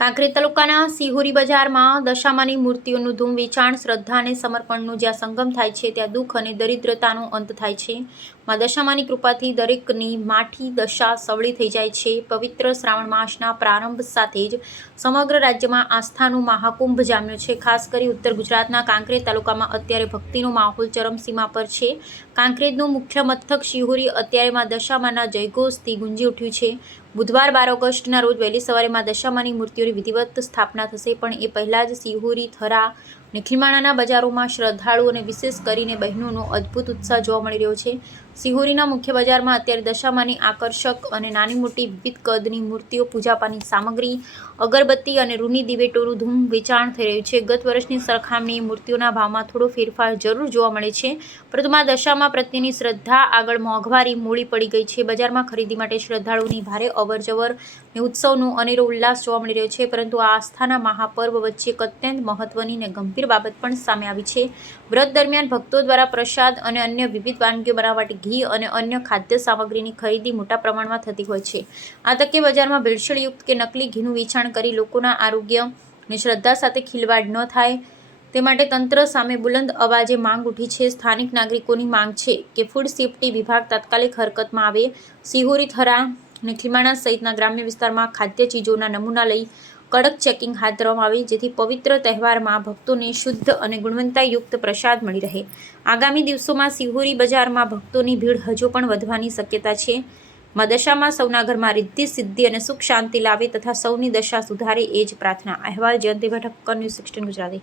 કાંકરેજ તાલુકાના સિહોરી બજારમાં દશામાની મૂર્તિઓનું ધૂમ વેચાણ, શ્રદ્ધા અને સમર્પણનું જ્યાં સંગમ થાય છે ત્યાં દુઃખ અને દરિદ્રતાનો અંત થાય છે. માં દશામાની કૃપાથી દરેકની માઠી દશા સવળી થઈ જાય છે. પવિત્ર શ્રાવણ માસના પ્રારંભ સાથે જ સમગ્ર રાજ્યમાં આસ્થાનું મહાકુંભ જામ્યો છે. ખાસ કરી ઉત્તર ગુજરાતના કાંકરેજ તાલુકામાં અત્યારે ભક્તિનો માહોલ ચરમસીમા પર છે. કાંકરેજનું મુખ્ય મથક સિહોરી અત્યારે માં દશામાના જયઘોષથી ગુંજી ઉઠ્યું છે. બુધવાર 12 ઓગસ્ટના રોજ વહેલી સવારે માં દશામાની મૂર્તિઓની વિધિવત સ્થાપના થશે, પણ એ પહેલાં જ સિહોરી, થરા અને ખીમાણાના બજારોમાં શ્રદ્ધાળુઓ અને વિશેષ કરીને બહેનોનો અદ્ભુત ઉત્સાહ જોવા મળી રહ્યો છે. સિહોરીના મુખ્ય બજારમાં અત્યારે દશામાની આકર્ષક અને નાની મોટી વિવિધ કદની મૂર્તિઓ, પૂજાપાની સામગ્રી, અગરબત્તી અને રૂની દિવેટોનું ધૂમ વેચાણ થઈ રહ્યું છે. ગત વર્ષની સરખામણીએ મૂર્તિઓના ભાવમાં થોડો ફેરફાર જરૂર જોવા મળે છે, પરંતુ માં દશામા પ્રત્યેની શ્રદ્ધા આગળ મોંઘવારી મોડી પડી ગઈ છે. બજારમાં ખરીદી માટે શ્રદ્ધાળુઓની ભારે અવરજવર અને ઉત્સવનો અનેરો ઉલ્લાસ જોવા મળી રહ્યો છે. પરંતુ આ આસ્થાના મહાપર્વ વચ્ચે એક અત્યંત મહત્વની અને ગંભીર બાબત પણ સામે આવી છે. વ્રત દરમિયાન ભક્તો દ્વારા પ્રસાદ અને અન્ય વિવિધ વાનગીઓ બનાવવા માટે ઘી અને અન્ય ખાદ્ય સામગ્રીની ખરીદી મોટા પ્રમાણમાં થતી હોય છે. આ તકે બજારમાં ભેળસેળયુક્ત કે નકલી ઘીનું વેચાણ કરી લોકોના આરોગ્ય અને શ્રદ્ધા સાથે ખિલવાડ ન થાય તે માટે તંત્ર સામે બુલંદ અવાજે માંગ ઉઠી છે. સ્થાનિક નાગરિકોની માંગ છે કે ફૂડ સેફ્ટી વિભાગ તાત્કાલિક હરકતમાં આવે. સિહોરી, થરા અને ખીમાણા સહિતના ગ્રામ્ય વિસ્તારમાં ખાદ્ય ચીજોના નમૂના લઈ કડક ચેકિંગ હાથ ધરવામાં આવે, જેથી પવિત્ર તહેવારમાં ભક્તોને શુદ્ધ અને ગુણવત્તાયુક્ત પ્રસાદ મળી રહે. આગામી દિવસોમાં સિહોરી બજારમાં ભક્તોની ભીડ હજુ પણ વધવાની શક્યતા છે. માં દશામાં સૌના ઘરમાં રિદ્ધિ સિદ્ધિ અને સુખ શાંતિ લાવે તથા સૌની દશા સુધારે એ જ પ્રાર્થના. અહેવાલ જયંતિ ભટ્ટ, ન્યૂઝ 16 ગુજરાતી.